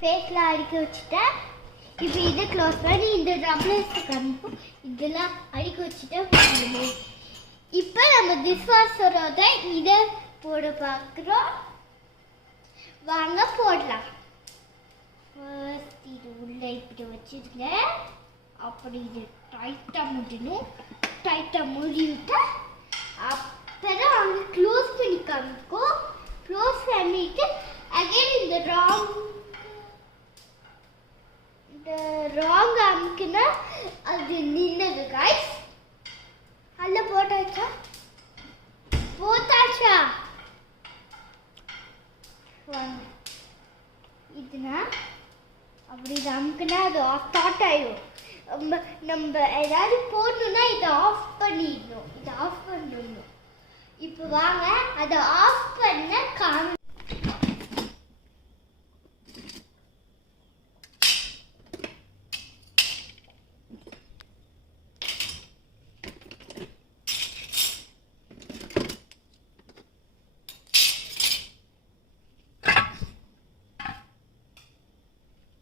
ஃபேஸ்லாம் அடிக்க வச்சுட்டேன். இப்போ இதை க்ளோஸ் பண்ணி இந்த ட்ரம்ல காமிப்போம். இதெல்லாம் அடிக்க வச்சுட்டா போடணும். இப்போ நம்ம டிஷ்வாஷரோட இதை போட பார்க்குறோம். வாங்க போடலாம். ஃபர்ஸ்ட் இது உள்ள இப்படி வச்சுருங்க. அப்படி இது டைட்டாக முடியணும். டைட்டாக மூடிவிட்டு அப்புறம் அங்கே க்ளோஸ் பண்ணி காமிக்கும். க்ளோஸ் பண்ணிட்டு அகைன் இந்த ராங் அமுக்குனா அது நின்னது கைஸ். அதில் போட்டாச்சா இதுனா அப்படி இது அமுக்குனா அது ஸ்டார்ட் ஆயிடும். நம்ம ஏதாவது போடணும்னா இதை ஆஃப் பண்ணிடணும். இதை ஆஃப் பண்ணணும். இப்போ வாங்க அதை ஆஃப் பண்ண காமி.